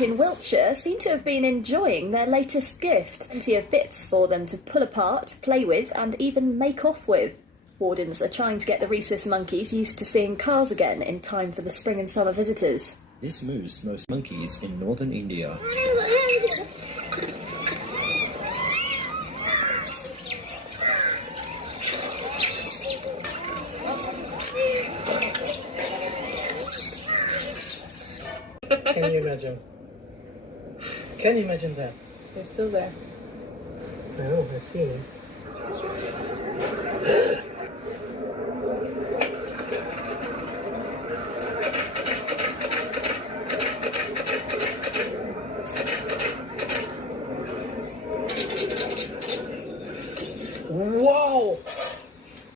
in Wiltshire seem to have been enjoying their latest gift. Plenty of bits for them to pull apart, play with, and even make off with. Wardens are trying to get the rhesus monkeys used to seeing cars again in time for the spring and summer visitors. This moves most monkeys in northern India. Can you imagine? Can you imagine that? They're still there. I know, I see.